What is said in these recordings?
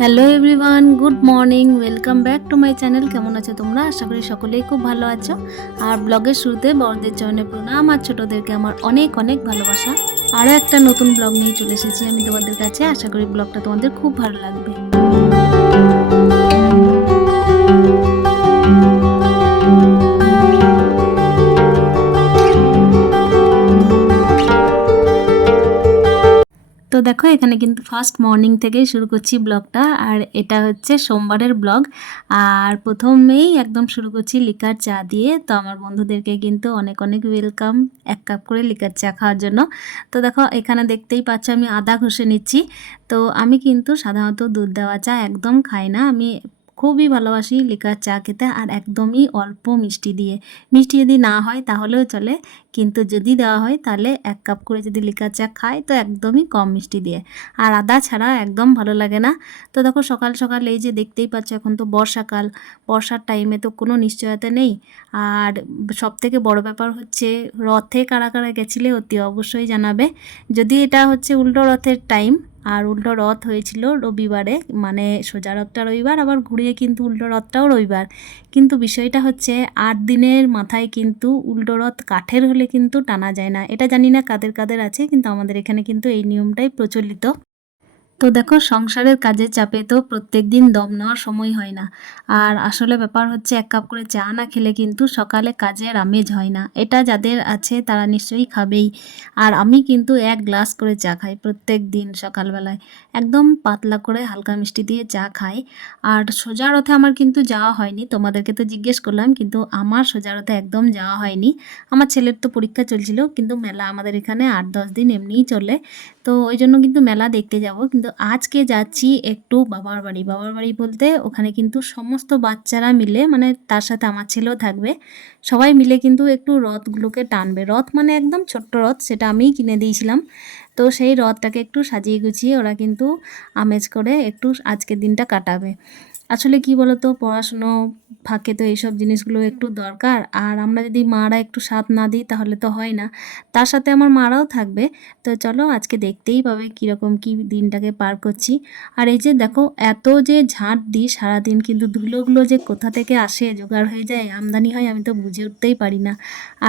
Hello everyone, good morning, welcome back to my channel. কেমন আছো তোমরা? আশা করি সকলেই খুব ভালো আছো। আর ব্লগের শুরুতে বড়দের চরণে প্রণাম আর ছোটোদেরকে আমার অনেক অনেক ভালোবাসা। আরও একটা নতুন ব্লগ নিয়ে চলে এসেছি আমি তোমাদের কাছে। আশা করি ব্লগটা তোমাদের খুব ভালো লাগবে। এখানে কিন্তু ফার্স্ট মর্নিং থেকেই শুরু করছি ব্লগটা। আর এটা হচ্ছে সোমবারের ব্লগ। আর প্রথমেই একদম শুরু করছি লিকার চা দিয়ে। তো আমার বন্ধুদেরকে কিন্তু অনেক অনেক ওয়েলকাম এক কাপ করে লিকার চা খাওয়ার জন্য। তো দেখো, এখানে দেখতেই পাচ্ছ আমি আদা ঘষে নিচ্ছি। তো আমি কিন্তু সাধারণত দুধ দেওয়া চা একদম খাই না। আমি খুবই ভালোবাসি লিকার চা খেতে আর একদমই অল্প মিষ্টি দিয়ে। মিষ্টি যদি না হয় তাহলেও চলে, কিন্তু যদি দেওয়া হয় তাহলে এক কাপ করে যদি লিকার চা খায় তো একদমই কম মিষ্টি দিয়ে। আর আদা ছাড়া একদম ভালো লাগে না। তো দেখো সকাল সকাল এই যে দেখতেই পাচ্ছ এখন তো বর্ষাকাল, বর্ষার টাইমে তো কোনো নিশ্চয়তা নেই। আর সব থেকে বড় ব্যাপার হচ্ছে রথে কারা কারা গেছিলে অতি অবশ্যই জানাবে। যদি এটা হচ্ছে উল্টো রথের টাইম আর উল্টো রথ হয়েছিল রবিবারে মানে সোজা রথটা রবিবার, আবার ঘুরিয়ে কিন্তু উল্টো রথটাও রবিবার। কিন্তু বিষয়টা হচ্ছে, আট দিনের মাথায় কিন্তু উল্টো রথ কাঠের হলে কিন্তু টানা যায় না। এটা জানি না কাদের কাদের আছে, কিন্তু আমাদের এখানে কিন্তু এই নিয়মটাই প্রচলিত। তো দেখো, সংসারের কাজের চাপে তো প্রত্যেক দিন দম নেওয়ার সময় হয় না। আর আসলে ব্যাপার হচ্ছে, এক কাপ করে চা না খেলে কিন্তু সকালে কাজের আমেজ হয় না। এটা যাদের আছে, তারা নিশ্চয়ই খাবেই। আর আমি কিন্তু এক গ্লাস করে চা খাই প্রত্যেক দিন সকালবেলায়। একদম পাতলা করে হালকা মিষ্টি দিয়ে চা খাই। আর সোজা রথে আমার কিন্তু যাওয়া হয়নি, তোমাদেরকে তো জিজ্ঞেস করলাম, কিন্তু আমার সোজা রথে একদম যাওয়া হয়নি। আমার ছেলের তো পরীক্ষা চলছিল, কিন্তু মেলা আমাদের এখানে আট দশ দিন এমনিই চলে। তো ওই জন্য কিন্তু মেলা দেখতে যাব, কিন্তু আজকে যাচ্ছি একটু বাবার বাড়ি। বাবার বাড়ি বলতে ওখানে কিন্তু সমস্ত বাচ্চারা মিলে মানে তার সাথে আমার ছেলেও থাকবে, সবাই মিলে কিন্তু একটু রথগুলোকে টানবে। রথ মানে একদম ছোট্ট রথ, সেটা আমিই কিনে দিয়েছিলাম। তো সেই রথটাকে একটু সাজিয়ে গুছিয়ে ওরা কিন্তু আমেজ করে একটু আজকের দিনটা কাটাবে। আসলে কি বলতো, পড়াশুনো ফাঁকে তো এইসব জিনিসগুলো একটু দরকার। আর আমরা যদি মারা একটু সাথ না দিই, তাহলে তো হয় না। তার সাথে আমার মারাও থাকবে। তো চলো আজকে দেখতেই পাবে কীরকম কি দিনটাকে পার করছি। আর এই যে দেখো, এত যে ঝাঁট দিই, সারাদিন কিন্তু ধুলোগুলো যে কোথা থেকে আসে, জোগাড় হয়ে যায়, আমদানি হয়, আমি তো বুঝে উঠতেই পারি না।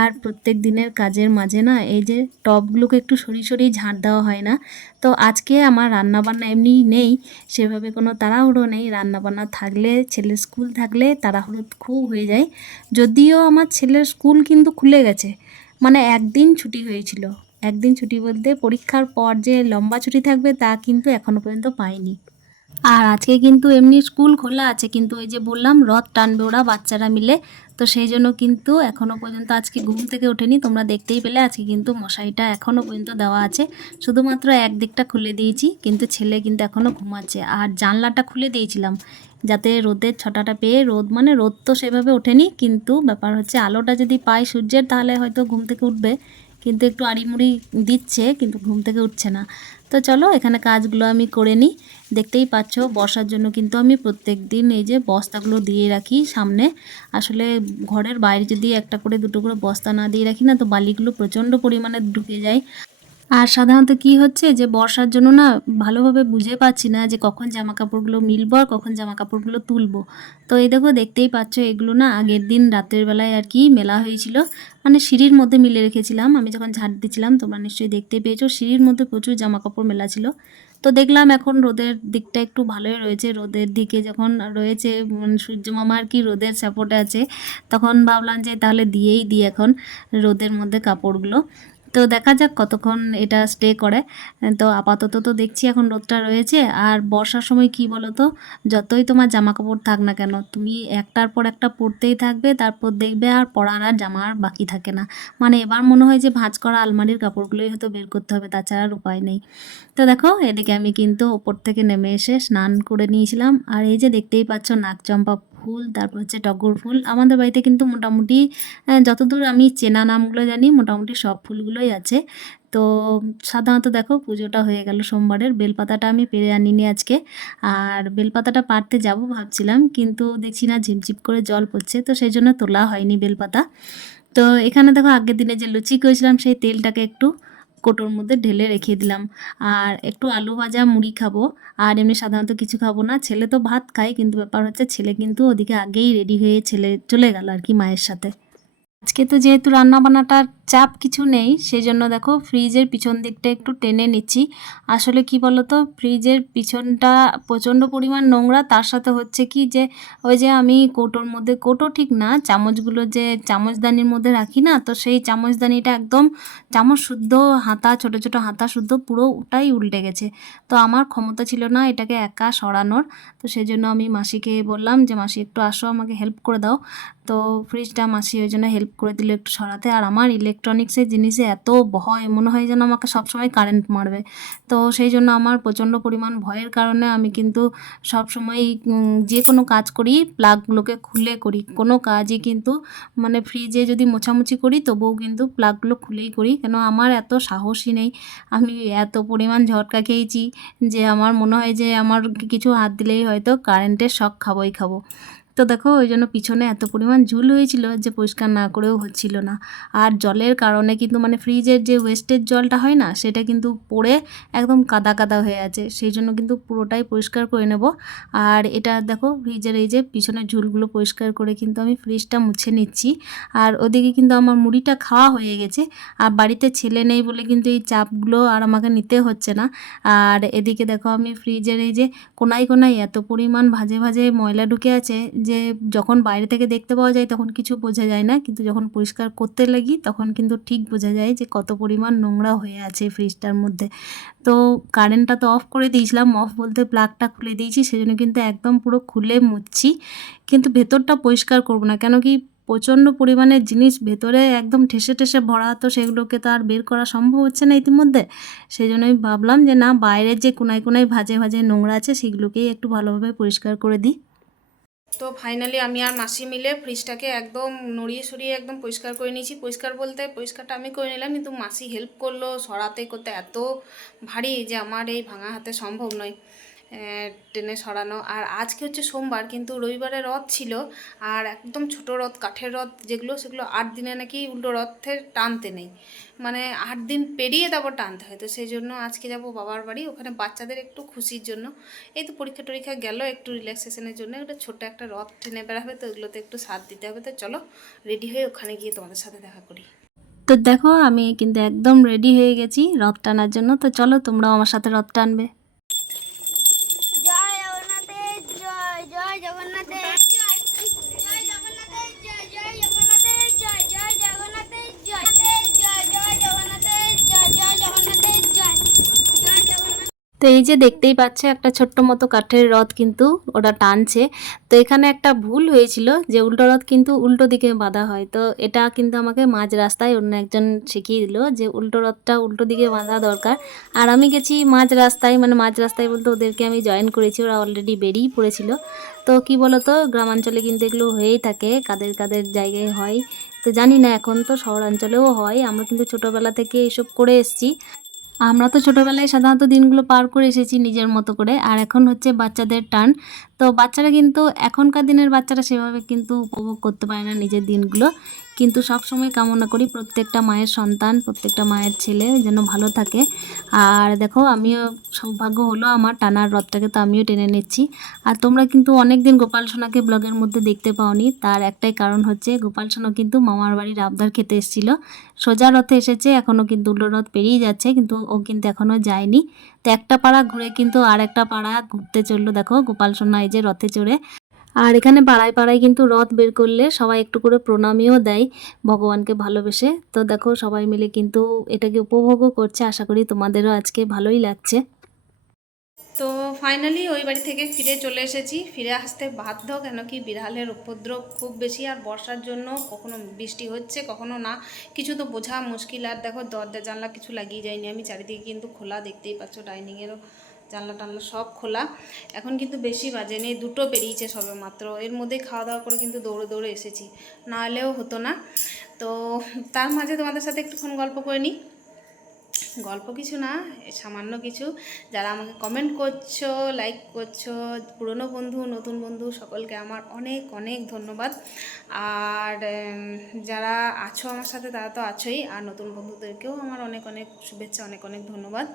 আর প্রত্যেক দিনের কাজের মাঝে না, এই যে টবগুলোকে একটু সরি সরি ঝাঁট দেওয়া হয় না। তো আজকে আমার রান্নাবান্না এমনি নেই, সেভাবে কোনো তাড়াহুড়ো নেই, রান্নাবান্না থাকলে, ছেলের স্কুল থাকলে তাড়াহুড়ো খুব হয়ে যায়। যদিও আমার ছেলের স্কুল কিন্তু খুলে গেছে। মানে একদিন ছুটি হয়েছিল। একদিন ছুটি বলতে পরীক্ষার পর যে লম্বা ছুটি থাকবে তা কিন্তু এখনও পর্যন্ত পাইনি। আর আজকে কিন্তু এমনি স্কুল খোলা আছে, কিন্তু ওই যে বললাম রথ টানবে ওরা বাচ্চারা মিলে। তো সেই জন্য কিন্তু এখনও পর্যন্ত আজকে ঘুম থেকে ওঠেনি, তোমরা দেখতেই পেলে আজকে কিন্তু মশারিটা এখনও পর্যন্ত দেওয়া আছে। শুধুমাত্র একদিকটা খুলে দিয়েছি, কিন্তু ছেলে কিন্তু এখনও ঘুমাচ্ছে। আর জানলাটা খুলে দিয়েছিলাম, যাতে রোদের ছটাটা পেয়ে রোদ মানে রোদ তো সেভাবে ওঠেনি, কিন্তু ব্যাপার হচ্ছে আলোটা যদি পায় সূর্যের তাহলে হয়তো ঘুম থেকে উঠবে। কিন্তু একটু আড়িমুড়ি দিচ্ছে, কিন্তু ঘুম থেকে উঠছে না। তো চলো এখানে কাজগুলো আমি করে নিই। দেখতেই পাচ্ছ, বসার জন্য কিন্তু আমি প্রত্যেক দিন এই যে বস্তাগুলো দিয়ে রাখি সামনে। আসলে ঘরের বাইরে যদি একটা করে দুটো করে বস্তা না দিয়ে রাখি না, তো বালিগুলো প্রচণ্ড পরিমাণে ঢুকে যায়। আর সাধারণত কি হচ্ছে যে বর্ষার জন্য না ভালোভাবে বুঝে পাচ্ছি না যে কখন জামা কাপড়গুলো মিলবো আর কখন জামা কাপড়গুলো তুলবো। তো এই দেখো দেখতেই পাচ্ছ এগুলো না আগের দিন রাতের বেলায় আর কি মেলা হয়েছিল। মানে সিঁড়ির মধ্যে মিলে রেখেছিলাম। আমি যখন ঝাড় দিচ্ছিলাম তোমরা নিশ্চয়ই দেখতে পেয়েছ, সিঁড়ির মধ্যে প্রচুর জামা কাপড় মেলা ছিল। তো দেখলাম এখন রোদের দিকটা একটু ভালোই রয়েছে। রোদের দিকে যখন রয়েছে মানে সূর্য মামা আর কি রোদের সাপোর্টে আছে, তখন ভাবলাম যে তাহলে দিয়েই দিই এখন রোদের মধ্যে কাপড়গুলো। তো দেখা যাক কতক্ষণ এটা স্টে করে। তো আপাতত তো দেখছি এখন রোদটা রয়েছে। আর বর্ষার সময় কি বলো তো যতই তোমার জামা কাপড় থাক না কেন, তুমি একটার পর একটা পরতেই থাকবে, তারপর দেখবে আর পরার আর জামা আর বাকি থাকে না। মানে এবার মনে হয় যে ভাঁজ করা আলমারির কাপড়গুলোই হয়তো বের করতে হবে, তাছাড়া আর উপায় নেই। তো দেখো, এদিকে আমি কিন্তু ওপর থেকে নেমে এসে স্নান করে নিয়েছিলাম। আর এই যে দেখতেই পাচ্ছ নাক চম্পা ফুল, তারপর হচ্ছে টগর ফুল। আমাদের বাড়িতে কিন্তু মোটামুটি যতদূর আমি চেনা নামগুলো জানি, মোটামুটি সব ফুলগুলোই আছে। তো সাধারণত দেখো পুজোটা হয়ে গেল সোমবারের, বেলপাতাটা আমি পেরে আনিনি আজকে। আর বেলপাতাটা পারতে যাব ভাবছিলাম, কিন্তু দেখছি না ঝিপঝিপ করে জল পড়ছে, তো সেই জন্য তোলা হয়নি বেলপাতা। তো এখানে দেখো আগের দিনে যে লুচি করেছিলাম, সেই তেলটাকে একটু কোটোর মধ্যে ঢেলে রেখে দিলাম। আর একটু আলু ভাজা মুড়ি খাব। আর এমনি সাধারণত কিছু খাব না। ছেলে তো ভাত খায়, কিন্তু ব্যাপার হচ্ছে ছেলে কিন্তু ওদিকে আগেই রেডি হয়ে ছেলে চলে গেল আর কি মায়ের সাথে। আজকে তো যেহেতু রান্না বান্নাটার চাপ কিছু নেই সেই জন্য দেখো ফ্রিজের পিছন দিকটা একটু টেনে নিচ্ছি। আসলে কি বলতো, ফ্রিজের পিছনটা প্রচণ্ড পরিমাণ নোংরা, তার সাথে হচ্ছে কি যে ওই যে আমি কৌটোর মধ্যে, কৌটো ঠিক না, চামচগুলো যে চামচদানির মধ্যে রাখি না, তো সেই চামচদানিটা একদম চামচ শুদ্ধ হাতা, ছোট ছোট হাতা শুদ্ধ পুরো ওটাই উল্টে গেছে। তো আমার ক্ষমতা ছিল না এটাকে একা সরানোর, তো সেই জন্য আমি মাসিকে বললাম যে, মাসি একটু আসো, আমাকে হেল্প করে দাও। তো ফ্রিজটা মাসি ওই জন্য হেল্প করে দিল একটু সরাতে। আর আমার ইলেকট্রনিক্সের জিনিসে এত ভয়, মনে হয় যেন আমাকে সবসময় কারেন্ট মারবে। তো সেই জন্য আমার প্রচণ্ড পরিমাণ ভয়ের কারণে আমি কিন্তু সবসময় যে কোনো কাজ করি প্লাগগুলোকে খুলে করি। কোনো কাজই কিন্তু মানে ফ্রিজে যদি মোছামুছি করি, তবুও কিন্তু প্লাগগুলো খুলেই করি। কেন আমার এত সাহসই নেই। আমি এত পরিমাণ ঝটকা খেয়েছি যে আমার মনে হয় যে আমার কিছু হাত দিলেই হয়তো কারেন্টের শখ খাবোই খাব। তো দেখো, ওই জন্য পিছনে এত পরিমাণ ঝুল হয়েছিল যে পরিষ্কার না করেও হচ্ছিল না। আর জলের কারণে কিন্তু মানে ফ্রিজের যে ওয়েস্টেজ জলটা হয় না, সেটা কিন্তু পড়ে একদম কাদা কাদা হয়ে আছে। সেই জন্য কিন্তু পুরোটাই পরিষ্কার করে নেব। আর এটা দেখো, ফ্রিজের এই যে পিছনের ঝুলগুলো পরিষ্কার করে কিন্তু আমি ফ্রিজটা মুছে নিচ্ছি। আর ওদিকে কিন্তু আমার মুড়িটা খাওয়া হয়ে গেছে। আর বাড়িতে ছেলে নেই বলে কিন্তু এই চাপগুলো আর আমাকে নিতে হচ্ছে না। আর এদিকে দেখো, আমি ফ্রিজের এই যে কোনায় কোনায় এত পরিমাণ ভাজে ভাজে ময়লা ঢুকে আছে যে যখন বাইরে থেকে দেখতে পাওয়া যায় তখন কিছু বোঝা যায় না। কিন্তু যখন পরিষ্কার করতে লাগি তখন কিন্তু ঠিক বোঝা যায় যে কত পরিমাণ নোংরা হয়ে আছে ফ্রিজটার মধ্যে। তো কারেন্টটা তো অফ করে দিয়েছিলাম অফ বলতে প্লাগটা খুলে দিয়েছি, সেজন্য কিন্তু একদম পুরো খুলে মুছছি কিন্তু ভেতরটা পরিষ্কার করব না, কেন কি প্রচণ্ড পরিমাণে জিনিস ভেতরে একদম ঠেসে ঠেসে ভরা, তো সেগুলোকে তো আর বের করা সম্ভব হচ্ছে না ইতিমধ্যে। সেই জন্য আমি ভাবলাম যে না, বাইরের যে কোনায় কোনায় ভাজে ভাজে নোংরা আছে, সেগুলোকেই একটু ভালোভাবে পরিষ্কার করে দিই। তো ফাইনালি আমি আর মাসি মিলে ফ্রিজটাকে একদম নড়িয়ে সরিয়ে একদম পরিষ্কার করে নিয়েছি। পরিষ্কার বলতে পরিষ্কারটা আমি করে নিলাম, কিন্তু মাসি হেল্প করল, সরাতে করতে এত ভারী যে আমার এই ভাঙা হাতে সম্ভব নয়। টেনে সরানো। আর আজকে হচ্ছে সোমবার, কিন্তু রবিবারে রথ ছিল, আর একদম ছোট রথ, কাঠের রথ যেগুলো, সেগুলো আট দিনে নাকি উল্টো রথের টানতে নেই। মানে আট দিন পেরিয়ে তারপর টানতে হয়। তো সেই জন্য আজকে যাব বাবার বাড়ি, ওখানে বাচ্চাদের একটু খুশির জন্য। এই তো পরীক্ষা টরীক্ষা গেল, একটু রিল্যাক্সেশনের জন্য একটা ছোট একটা রথ টেনে বেড়াবে তো ওগুলোতে একটু সাথ দিতে হবে। তো চলো রেডি হয়ে ওখানে গিয়ে তোমাদের সাথে দেখা করি। তো দেখো, আমি কিন্তু একদম রেডি হয়ে গেছি রথ টানার জন্য। তো চলো, তোমরাও আমার সাথে রথ টানবে। তো এই যে দেখতেই পাচ্ছে, একটা ছোট্ট মতো কাঠের রথ কিন্তু ওটা টানছে। তো এখানে একটা ভুল হয়েছিল যে উল্টো রথ কিন্তু উল্টো দিকে বাঁধা হয়। তো এটা কিন্তু আমাকে মাঝ রাস্তায় অন্য একজন শিখিয়ে দিল যে উল্টো রথটা উল্টো দিকে বাঁধা দরকার। আর আমি গেছি মাঝ রাস্তায় মানে মাঝ রাস্তায় বলতে ওদেরকে আমি জয়েন করেছি, ওরা অলরেডি বেরিয়ে পড়েছিল। তো কি বলতো, গ্রামাঞ্চলে কিন্তু এগুলো হয়েই থাকে, কাদের কাদের জায়গায় হয়। তো জানি না এখন তো শহরাঞ্চলেও হয়, আমরা কিন্তু ছোটোবেলা থেকে এসব করে এসেছি। আমরা তো ছোটোবেলায় সাধারণত দিনগুলো পার করে এসেছি নিজের মতো করে, আর এখন হচ্ছে বাচ্চাদের টান। তো বাচ্চারা কিন্তু এখনকার দিনের বাচ্চারা সেভাবে কিন্তু উপভোগ করতে পারে না নিজের দিনগুলো। কিন্তু সব সময় কামনা করি প্রত্যেকটা মায়ের সন্তান, প্রত্যেকটা মায়ের ছেলে যেন ভালো থাকে। আর দেখো, আমিও সৌভাগ্য হলো আমার টানার রথটাকে তো আমিও টেনে নিচ্ছি। আর তোমরা কিন্তু অনেক দিন গোপাল সোনাকে ব্লগের মধ্যে দেখতে পাওনি। তার একটাই কারণ হচ্ছে গোপাল সোনা কিন্তু মামার বাড়ির আবদার খেতে এসেছিল। সোজা রথে এসেছে এখনও কিন্তু উল্টো রথ পেরিয়ে যাচ্ছে, কিন্তু ও কিন্তু এখনও যায়নি। তো একটা পাড়া ঘুরে কিন্তু আর একটা পাড়া ঘুরতে চলল। দেখো, গোপাল সোনা এই যে রথে চড়ে আর এখানে পাড়ায় পাড়ায় কিন্তু রথ বের করলে সবাই একটু করে প্রণামীও দেয়, ভগবানকে ভালোবেসে। তো দেখো সবাই মিলে কিন্তু এটাকে উপভোগও করছে, আশা করি তোমাদেরও আজকে ভালোই লাগছে। তো ফাইনালি ওই বাড়ি থেকে ফিরে চলে এসেছি। ফিরে আসতে বাধ্য, কেন কি বিড়ালের উপদ্রব খুব বেশি আর বর্ষার জন্য কখনো বৃষ্টি হচ্ছে, কখনো না। কিছু তো বোঝা মুশকিল। আর দেখো দরজা জানলা কিছু লাগিয়ে যায়নি। আমি চারিদিকে কিন্তু খোলা দেখতেই পাচ্ছ ডাইনিংয়েরও জানলা টানলা সব খোলা। এখন কিন্তু বেশি বাজে, নেই, দুটো পেরিয়েছে সবে মাত্র। এর মধ্যে খাওয়া দাওয়া করে কিন্তু দৌড়ে দৌড়ে এসেছি। না হলেও হতো না। তো তার মাঝে তোমাদের সাথে একটুক্ষণ গল্প করে নিই। গল্প কিছু না সামান্য কিছু। যারা আমাকে কমেন্ট করছ লাইক করছ, পুরনো বন্ধু, নতুন বন্ধু, সকলকে আমার অনেক অনেক ধন্যবাদ। আর যারা আছো আমার সাথে, তারা তো আছোই। আর নতুন বন্ধুদেরকেও আমার অনেক অনেক শুভেচ্ছা, অনেক অনেক ধন্যবাদ।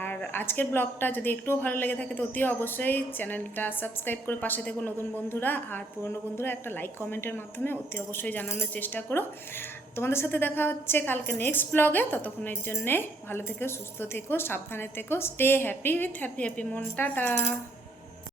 আর আজকের ব্লগটা যদি একটুও ভালো লেগে থাকে তো অতি অবশ্যই চ্যানেলটা সাবস্ক্রাইব করে পাশে থেকো নতুন বন্ধুরা আর পুরনো বন্ধুরা একটা লাইক, কমেন্টের মাধ্যমে অতি অবশ্যই জানানোর চেষ্টা করো। তোমাদের সাথে দেখা হচ্ছে কালকে নেক্সট ব্লগে ততক্ষণের জন্যে ভালো থেকো, সুস্থ থেকো, সাবধানে থেকো stay happy with happy happy মন। টাটা।